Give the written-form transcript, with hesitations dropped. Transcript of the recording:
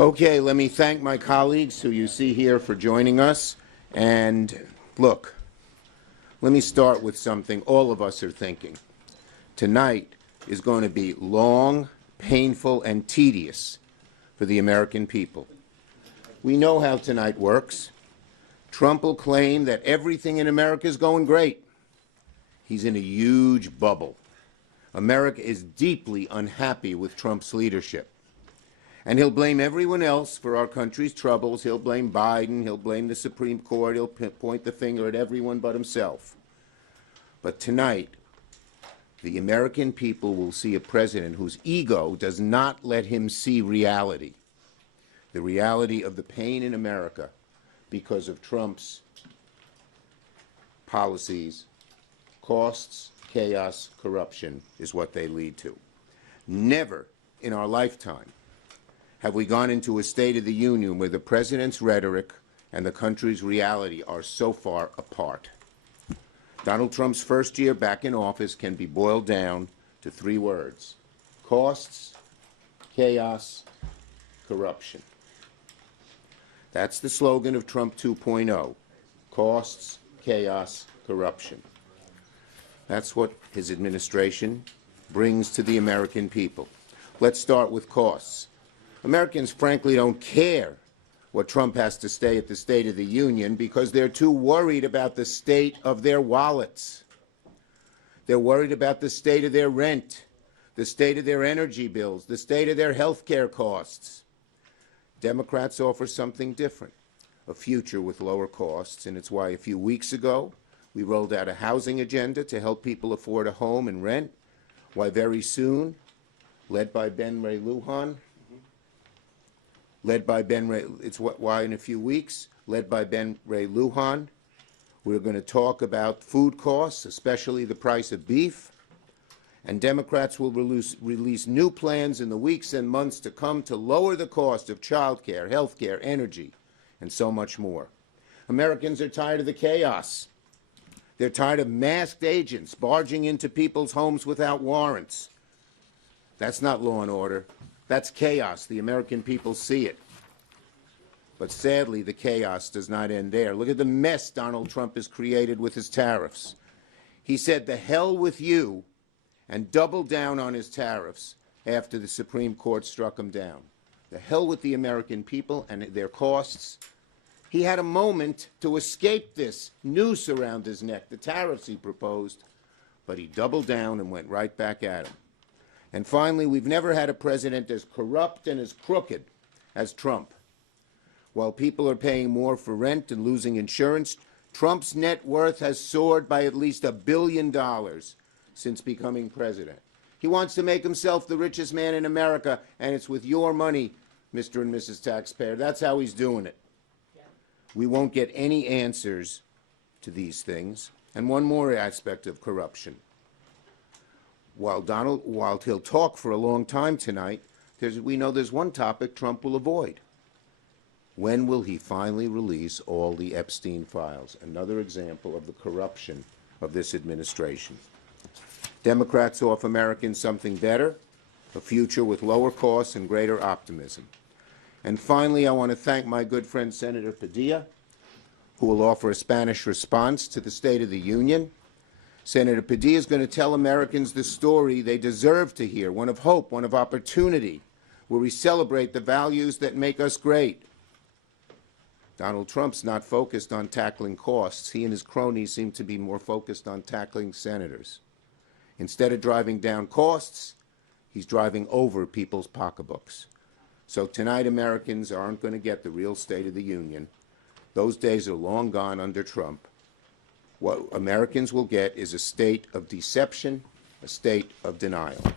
Okay, let me thank my colleagues who you see here for joining us. And look, let me start with something all of us are thinking. Tonight is going to be long, painful, and tedious for the American people. We know how tonight works. Trump will claim that everything in America is going great. He's in a huge bubble. America is deeply unhappy with Trump's leadership. And he'll blame everyone else for our country's troubles. He'll blame Biden. He'll blame the Supreme Court. He'll point the finger at everyone but himself. But tonight, the American people will see a president whose ego does not let him see reality, the reality of the pain in America because of Trump's policies. Costs, chaos, corruption is what they lead to. Never in our lifetime have we gone into a State of the Union where the president's rhetoric and the country's reality are so far apart. Donald Trump's first year back in office can be boiled down to 3 words: costs, chaos, corruption. That's the slogan of Trump 2.0, costs, chaos, corruption. That's what his administration brings to the American people. Let's start with costs. Americans, frankly, don't care what Trump has to say at the State of the Union because they're too worried about the state of their wallets. They're worried about the state of their rent, the state of their energy bills, the state of their health care costs. Democrats offer something different, a future with lower costs, and it's why a few weeks ago we rolled out a housing agenda to help people afford a home and rent, why very soon, led by why in a few weeks, led by Ben Ray Lujan, we're going to talk about food costs, especially the price of beef, and Democrats will release new plans in the weeks and months to come to lower the cost of child care, health care, energy, and so much more. Americans are tired of the chaos. They're tired of masked agents barging into people's homes without warrants. That's not law and order. That's chaos. The American people see it. But sadly, the chaos does not end there. Look at the mess Donald Trump has created with his tariffs. He said, "The hell with you," and doubled down on his tariffs after the Supreme Court struck him down. The hell with the American people and their costs. He had a moment to escape this noose around his neck, the tariffs he proposed, but he doubled down and went right back at him. And finally, we've never had a president as corrupt and as crooked as Trump. While people are paying more for rent and losing insurance, Trump's net worth has soared by at least $1 billion since becoming president. He wants to make himself the richest man in America, and it's with your money, Mr. and Mrs. Taxpayer. That's how he's doing it. We won't get any answers to these things. And one more aspect of corruption. While he'll talk for a long time tonight, we know there's one topic Trump will avoid. When will he finally release all the Epstein files? Another example of the corruption of this administration. Democrats offer Americans something better, a future with lower costs and greater optimism. And finally, I want to thank my good friend Senator Padilla, who will offer a Spanish response to the State of the Union. Senator Padilla is going to tell Americans the story they deserve to hear, one of hope, one of opportunity, where we celebrate the values that make us great. Donald Trump's not focused on tackling costs. He and his cronies seem to be more focused on tackling senators. Instead of driving down costs, he's driving over people's pocketbooks. So tonight, Americans aren't going to get the real State of the Union. Those days are long gone under Trump. What Americans will get is a state of deception, a state of denial.